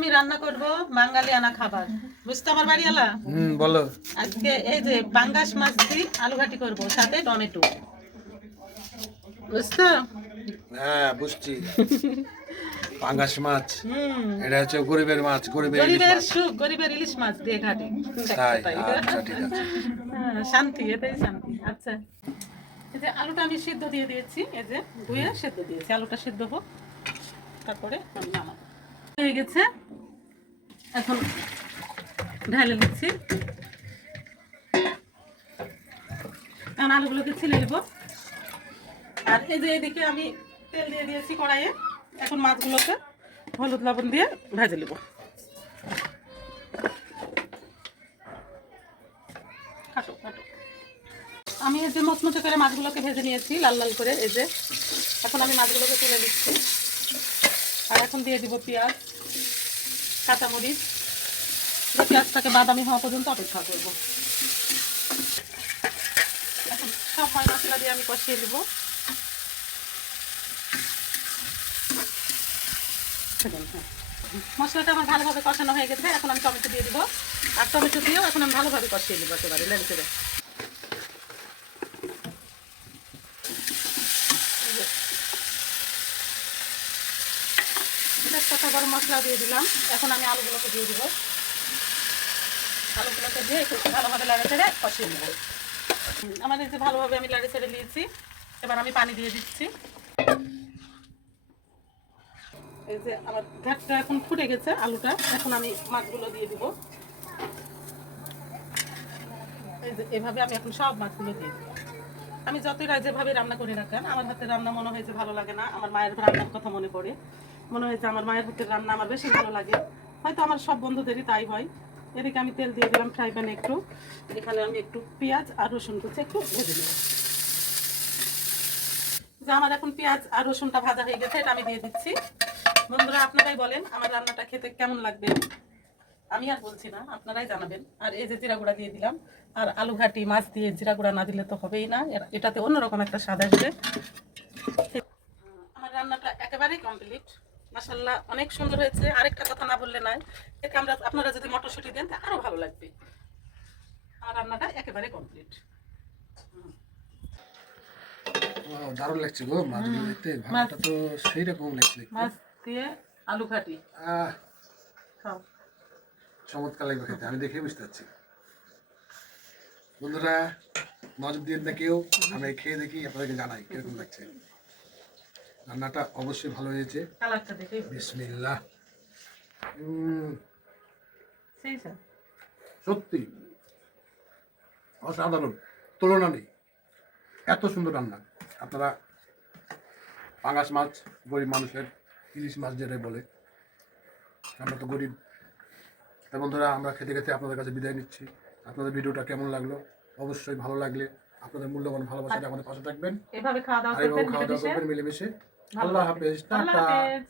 আমি রান্না করব বাঙালিয়ানা খাবার। বুঝতে আমার বাড়িওয়ালা? বলো। আজকে এই যে পাঙ্গাস মাছ দিয়ে আলু ঘাটি করব, সাথে টমেটো। বুঝছো? হ্যাঁ বুঝছি। পাঙ্গাস মাছ, হুম, এটা হচ্ছে গরিবের মাছ, গরিবের ইলিশ গরিবের মাছ। সুখ, গরিবের ইলিশ মাছ দিয়ে ঘাটি। তাই? তাই। আচ্ছা ঠিক আছে। হ্যাঁ, শান্তি, এটাই শান্তি। আচ্ছা, এই যে আলুটা আমি সিদ্ধ দিয়ে দিয়েছি, এই যে ধুয়ে সিদ্ধ দিয়েছি। আলুটা সিদ্ধ হোক, তারপরে আমি নামাবো। হয়ে গেছে, এখন ঢালে নিচ্ছি। এখন আলুগুলোকে ছিলে নেব। আর এই যে এদিকে আমি তেল দিয়ে দিয়েছি কড়াইয়ে। এখন মাছগুলোকে হলুদ লবণ দিয়ে ভেজে নেব। কাটো কাটো। আমি এই যে মচমচে করে মাছগুলোকে ভেজে নিয়েছি লাল লাল করে। এই যে এখন আমি মাছগুলোকে তুলে নিচ্ছি। আর এখন দিয়ে দিব পেঁয়াজ, কাঁচামরিচ। পেঁয়াজটাকে বাদামি হওয়া পর্যন্ত অপেক্ষা করব। এখন সব মশলা দিয়ে আমি কষিয়ে নেব। মশলাটা আমার ভালোভাবে কষানো হয়ে গেছে। এখন আমি টমেটো দিয়ে দিব। আর টমেটো দিয়েও এখন আমি ভালোভাবে কষিয়ে নেব, একেবারে লেগে ছেড়ে। তেজপাতা, গরম মশলা দিয়ে দিলাম। এখন আমি আলুগুলোকে দিয়ে দিব। আলুগুলোকে দিয়ে একটু ভালোভাবে লেগে ছেড়ে কষিয়ে নেব। আমার এই যে ভালোভাবে আমি লেগে ছেড়ে নিয়েছি। এবার আমি পানি দিয়ে দিচ্ছি। এই যে আমার ঘাটটা এখন ফুটে গেছে আলুটা। এখন আমি মাছগুলো দিয়ে দিব। এই যে এভাবে আমি এখন সব মাছগুলো দিয়ে দিব। আমি যতই যেভাবে রান্না করি না কেন, আমার হাতের রান্না মনে হয় যে ভালো লাগে না। আমার মায়ের রান্নার কথা মনে পড়ে। মনে হয় যে আমার মায়ের হাতের রান্না আমার বেশি ভালো লাগে। হয়তো আমার সব বন্ধুদেরই তাই হয়। এদিকে আমি তেল দিয়ে দিলাম ফ্রাই প্যানে একটু। এখানে আমি একটু পেঁয়াজ আর রসুন কুচি একটু ভেজে নেব। যে আমার এখন পেঁয়াজ আর রসুনটা ভাজা হয়ে গেছে, এটা আমি দিয়ে দিচ্ছি। বন্ধুরা, আপনারাই বলেন আমার রান্নাটা খেতে কেমন লাগবে। আমি আর বলছি না, আপনারাই জানাবেন। আর এই যে জিরা গুঁড়া দিয়ে দিলাম। আর আলু ঘাটি মাছ দিয়ে জিরা গুঁড়া না দিলে তো হবেই না, এটাতে অন্যরকম একটা স্বাদ আসবে। আমার রান্নাটা একেবারেই কমপ্লিট। মাশাআল্লাহ, অনেক সুন্দর হয়েছে। আরেকটা কথা না বললে নয়, এতে আপনারা যদি মটরশুঁটি দেন তা আরো ভালো লাগবে। আমার রান্নাটা একেবারে কমপ্লিট। দারুণ লাগছে গো মাছগুলো দেখতে। ভাতটা তো সেই রকম লাগছে দেখতে। মাছ দিয়ে আলু ঘাটি খাও। চমৎকার লাগবে খেতে, আমি দেখে বুঝতে পারছি। বন্ধুরা, নজর দিয়ে না কেউ, আমি খেয়ে দেখি, আপনাদেরকে জানাই কিরকম লাগছে। রান্নাটা অবশ্যই ভালো হয়েছে। কালারটা দেখে বিসমিল্লাহ। সেই স্যার। সত্যি অসাধারণ, তুলনা নেই। এত সুন্দর রান্না। আপনারা পাঙ্গাস মাছ, গরিব মানুষের ইলিশ মাছ যেটাই বলে, আমরা তো গরিব। তাই বন্ধুরা, আমরা খেতে খেতে আপনাদের কাছে বিদায় নিচ্ছি। আপনাদের ভিডিওটা কেমন লাগলো অবশ্যই ভালো লাগলে আপনাদের মূল্যবান ভালোবাসাটা আমাদের পাশে থাকবেন। এভাবে খাওয়া দাওয়া আর এভাবে করবেন খাওয়া দাওয়া মিলেমিশে। করবেন মিলেমিশে। ভালো আল্লাহ থাকবেন। হাফেজ, আল্লাহ টাটা। হাফেজ।